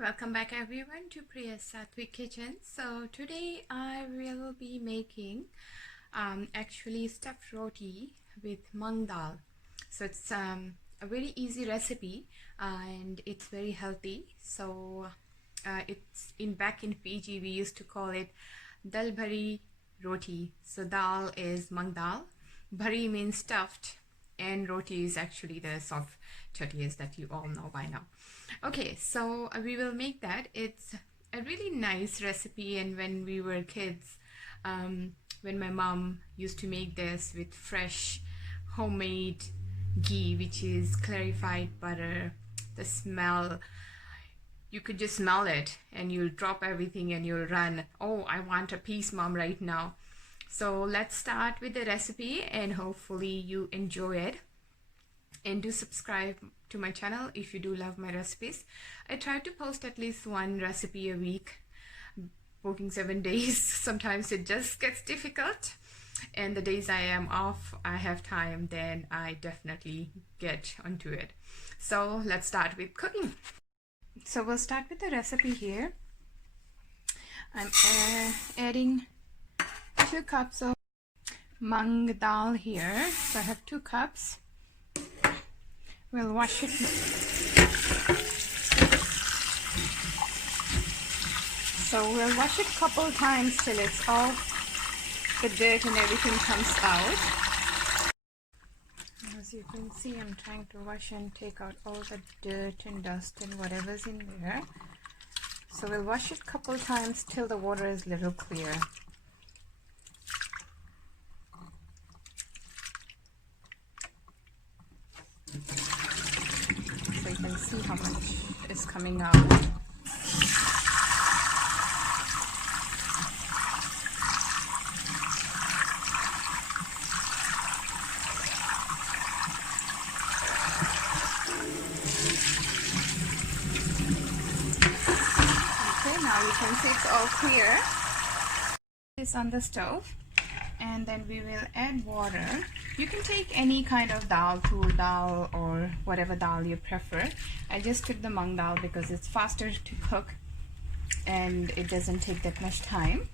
Welcome back everyone to Priya's Sattvic Kitchen. So today I will be making actually stuffed roti with mung dal. So it's a very easy recipe and it's very healthy. So it's back in Fiji we used to call it dal bhari roti. So dal is mung dal, bhari means stuffed, and roti is actually the soft tortillas that you all know by now. Okay, so we will make that. It's a really nice recipe, and when we were kids, when my mom used to make this with fresh homemade ghee, which is clarified butter, the smell, you could just smell it and you'll drop everything and you'll run. Oh, I want a piece, mom, right now. So let's start with the recipe and hopefully you enjoy it. And do subscribe to my channel if you do love my recipes. I try to post at least one recipe a week, working 7 days. Sometimes it just gets difficult, and the days I am off, I have time, then I definitely get onto it. So let's start with cooking. So we'll start with the recipe here. I'm adding 2 cups of mung dal here. So I have 2 cups. We'll wash it. So we'll wash it a couple times till it's all the dirt and everything comes out. As you can see, I'm trying to wash and take out all the dirt and dust and whatever's in there. So we'll wash it a couple times till the water is a little clear. You can see how much is coming out. Okay, now you can see it's all clear. This on the stove, and then we will add water. You can take any kind of dal, tur dal or whatever dal you prefer. I just took the mung dal because it's faster to cook and it doesn't take that much time.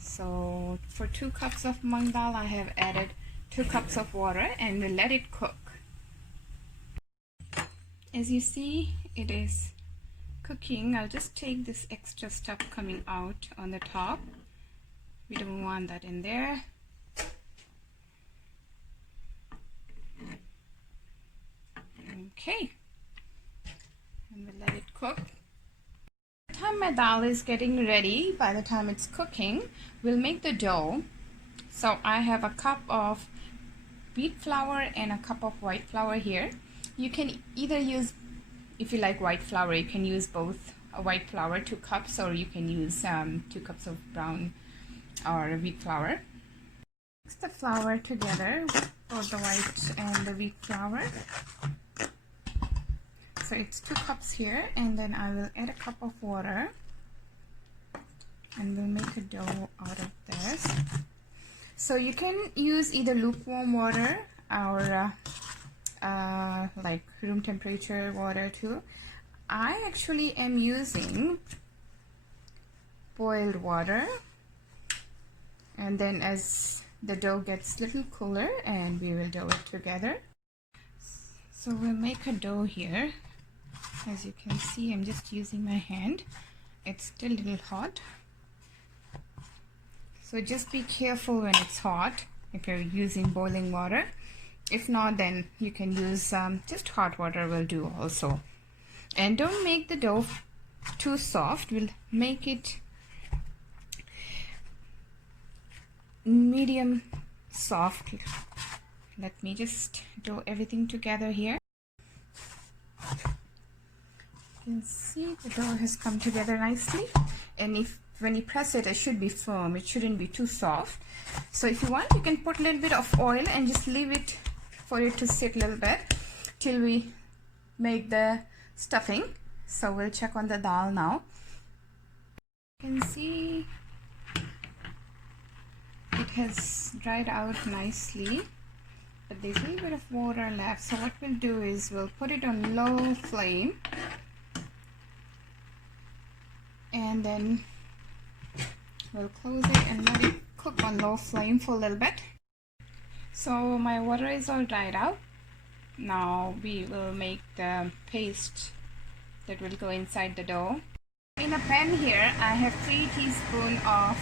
So for 2 cups of mung dal, I have added 2 cups of water and we'll let it cook. As you see, it is cooking. I'll just take this extra stuff coming out on the top. We don't want that in there. Okay, and we'll let it cook. By the time my dal is getting ready, by the time it's cooking, we'll make the dough. So I have a cup of wheat flour and a cup of white flour here. You can either use, if you like white flour, you can use both a white flour, 2 cups, or you can use 2 cups of brown or wheat flour. Mix the flour together, both the white and the wheat flour. So it's 2 cups here, and then I will add a cup of water and we'll make a dough out of this. So you can use either lukewarm water or like room temperature water too. I actually am using boiled water, and then as the dough gets a little cooler, and we will dough it together. So we'll make a dough here. As you can see, I'm just using my hand. It's still a little hot. So just be careful when it's hot if you're using boiling water. If not, then you can use just hot water will do also. And don't make the dough too soft. We'll make it medium soft. Let me just dough everything together here. You can see the dough has come together nicely, and when you press it, it should be firm. It shouldn't be too soft. So if you want, you can put a little bit of oil and just leave it for it to sit a little bit till we make the stuffing. So we'll check on the dal now. You can see it has dried out nicely, but there's a little bit of water left. So what we'll do is we'll put it on low flame and then we'll close it and let it cook on low flame for a little bit. So my water is all dried out. Now we will make the paste that will go inside the dough. In a pan here I have 3 teaspoons of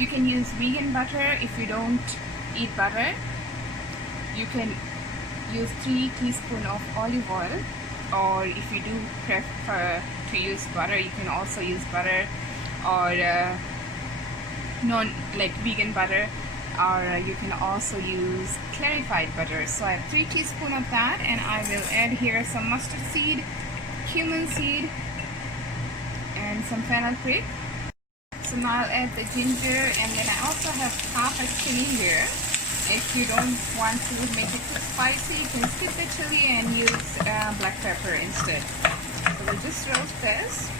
you can use vegan butter. If you don't eat butter, you can use 3 teaspoons of olive oil, or if you do prefer to use butter, you can also use butter, or non like vegan butter, or you can also use clarified butter. So I have 3 teaspoons of that, and I will add here some mustard seed, cumin seed, and some fennel prick. So now I'll add the ginger, and then I also have half a chili here. If you don't want to make it too spicy, you can skip the chili and use black pepper instead. So we'll just roast this.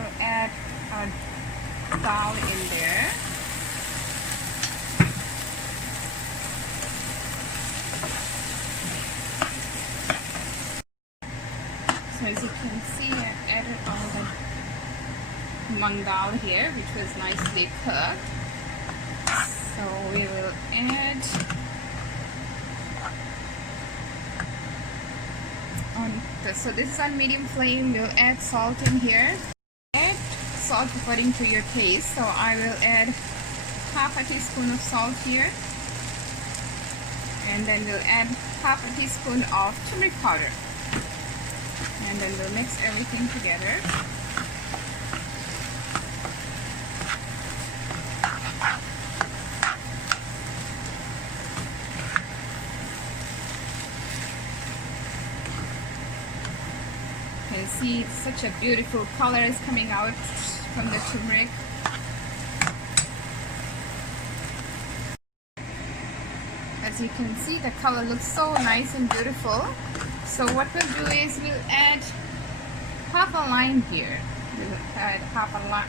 We'll add our dal in there. So as you can see, I've added all the mung dal here, which was nicely cooked. So we will add so this is on medium flame. We'll add salt in here. Add salt according to your taste. So I will add half a teaspoon of salt here, and then we'll add half a teaspoon of turmeric powder, and then we'll mix everything together. You can see such a beautiful color is coming out from the turmeric. As you can see, the color looks so nice and beautiful. So what we'll do is we'll add half a lime here. We'll add half a lime,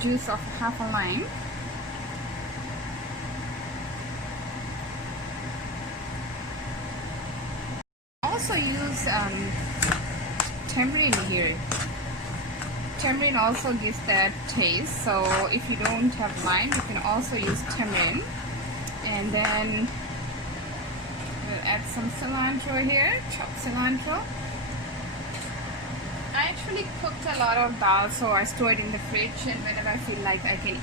juice of half a lime. Also use tamarind here. Tamarind also gives that taste. So if you don't have lime, you can also use tamarind. And then we'll add some cilantro here, chopped cilantro. I actually cooked a lot of dal, so I store it in the fridge, and whenever I feel like I can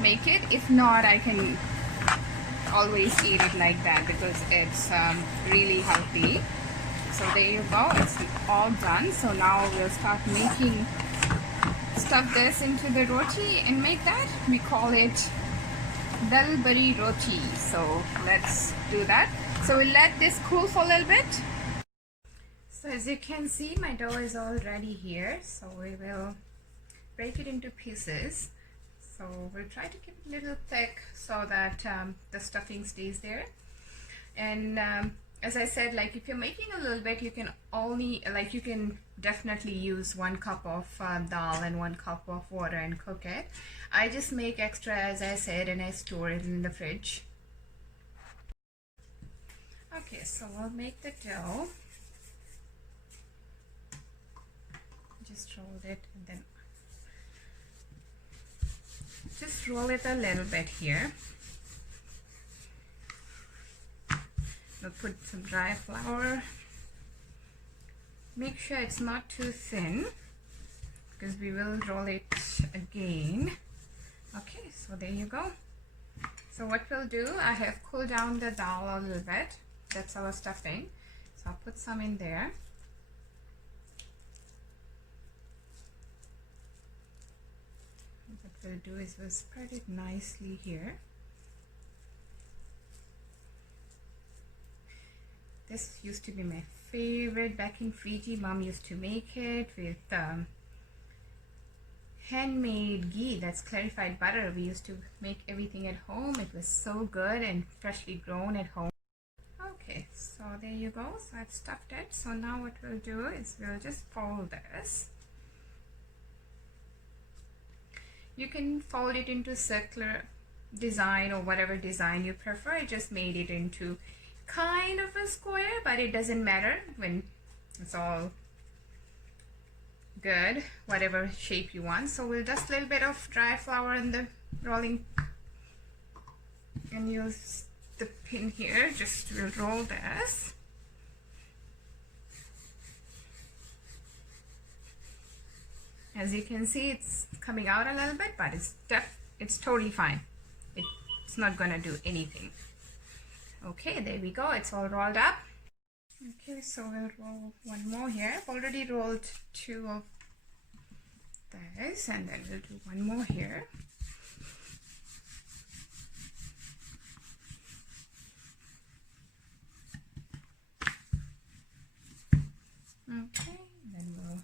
make it. If not, I can always eat it like that because it's really healthy. So there you go, it's all done. So now we'll start making, stuff this into the roti and make that. We call it Dhal roti. So let's do that. So we'll let this cool for a little bit. So as you can see, my dough is all ready here. So we will break it into pieces. So we'll try to keep it a little thick so that the stuffing stays there. And as I said, like if you're making a little bit, you can only, like you can definitely use 1 cup of dal and 1 cup of water and cook it. I just make extra, as I said, and I store it in the fridge. Okay, so we'll make the dough. Just roll it, and then just roll it a little bit here. We'll put some dry flour. Make sure it's not too thin because we will roll it again. Okay, so there you go. So what we'll do, I have cooled down the dal a little bit. That's our stuffing. So I'll put some in there. What we'll do is we'll spread it nicely here. This used to be my favorite back in Fiji. Mom used to make it with handmade ghee, that's clarified butter. We used to make everything at home. It was so good and freshly grown at home. Okay, so there you go. So I've stuffed it. So now what we'll do is we'll just fold this. You can fold it into circular design or whatever design you prefer. I just made it into kind of a square, but it doesn't matter when it's all good, whatever shape you want. So we'll dust a little bit of dry flour in the rolling and use the pin here. Just we'll roll this. As you can see, it's coming out a little bit, but it's totally fine. It's not gonna do anything. Okay, there we go. It's all rolled up. Okay, so we'll roll one more here. I've already rolled 2 of this, and then we'll do one more here. Okay, then we'll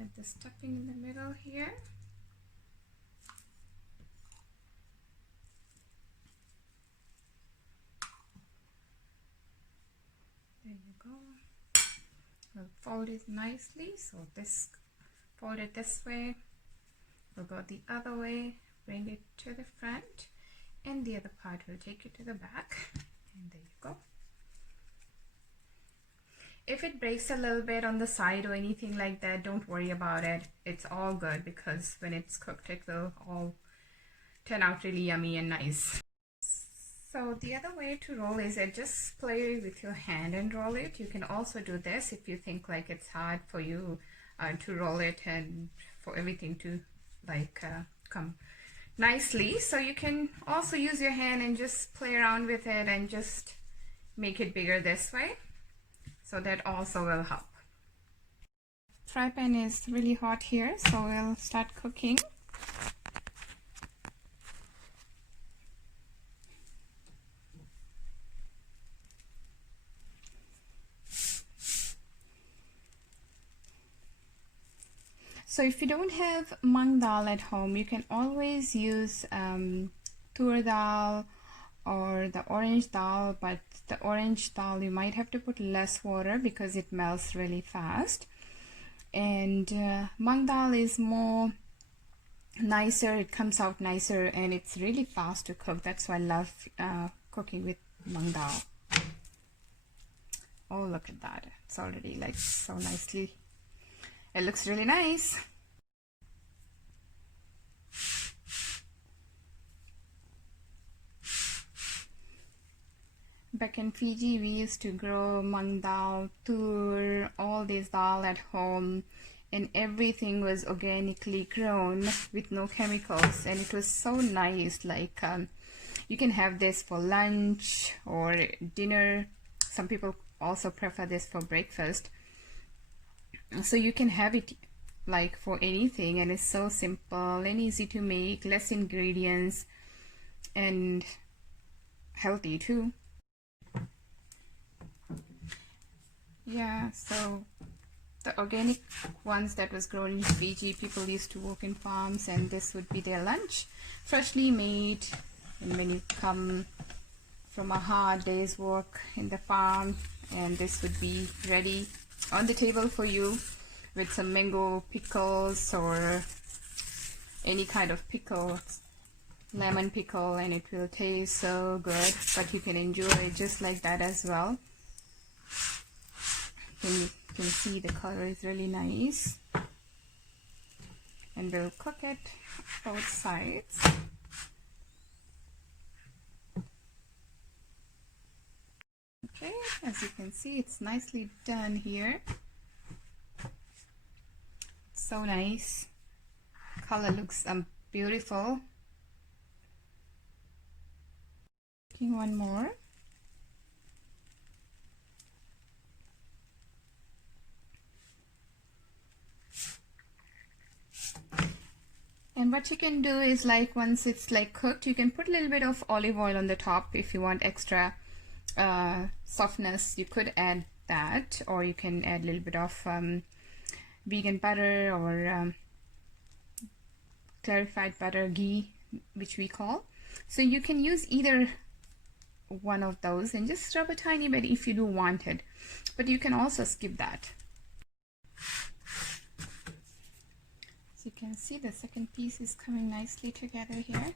add the stuffing in the middle here. There you go. We'll fold it nicely. So this, fold it this way. We'll go the other way, bring it to the front, and the other part will take it to the back. And there you go. If it breaks a little bit on the side or anything like that, don't worry about it. It's all good because when it's cooked, it will all turn out really yummy and nice. So the other way to roll is just play with your hand and roll it. You can also do this if you think like it's hard for you to roll it and for everything to like come nicely. So you can also use your hand and just play around with it and just make it bigger this way. So that also will help. Fry pan is really hot here, so we'll start cooking. So if you don't have Mung dal at home, you can always use tur dal or the orange dal, but the orange dal you might have to put less water because it melts really fast. And Mung dal is more nicer, it comes out nicer, and it's really fast to cook. That's why I love cooking with Mung dal. Oh, look at that. It's already like so nicely. It looks really nice. Back in Fiji, we used to grow Mung dal, tur, all these dal at home, and everything was organically grown with no chemicals, and it was so nice. Like you can have this for lunch or dinner. Some people also prefer this for breakfast. So you can have it like for anything, and it's so simple and easy to make, less ingredients, and healthy too. Yeah, so the organic ones that was grown in Fiji, people used to work in farms and this would be their lunch, freshly made. And when you come from a hard day's work in the farm, and this would be ready on the table for you with some mango pickles or any kind of pickle, lemon pickle, and it will taste so good. But you can enjoy it just like that as well. You can see the color is really nice, and we'll cook it both sides. Okay, as you can see, it's nicely done here. It's so nice. Color looks beautiful. Cooking one more. And what you can do is, like, once it's like cooked, you can put a little bit of olive oil on the top if you want extra softness. You could add that, or you can add a little bit of vegan butter or clarified butter, ghee, which we call. So you can use either one of those and just rub a tiny bit if you do want it, but you can also skip that. You can see the second piece is coming nicely together here.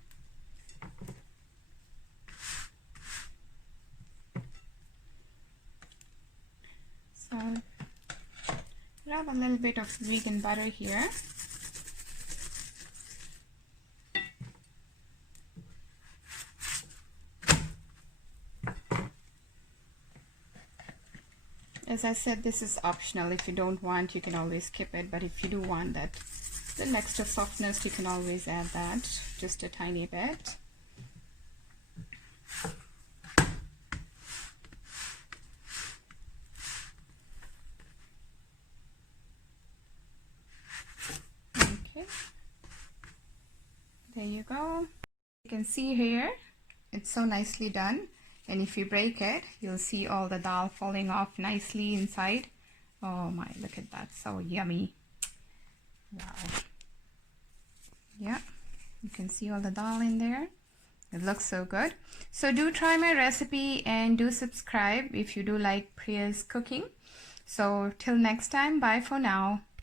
have a little bit of vegan butter here. As I said, this is optional. If you don't want, you can always skip it, but if you do want that little extra softness, you can always add that, just a tiny bit. Okay, there you go. You can see here, it's so nicely done. And if you break it, you'll see all the dal falling off nicely inside. Oh my, look at that, so yummy. Wow. Yeah, you can see all the dal in there. It looks so good. So do try my recipe and do subscribe if you do like Priya's cooking. So till next time, bye for now.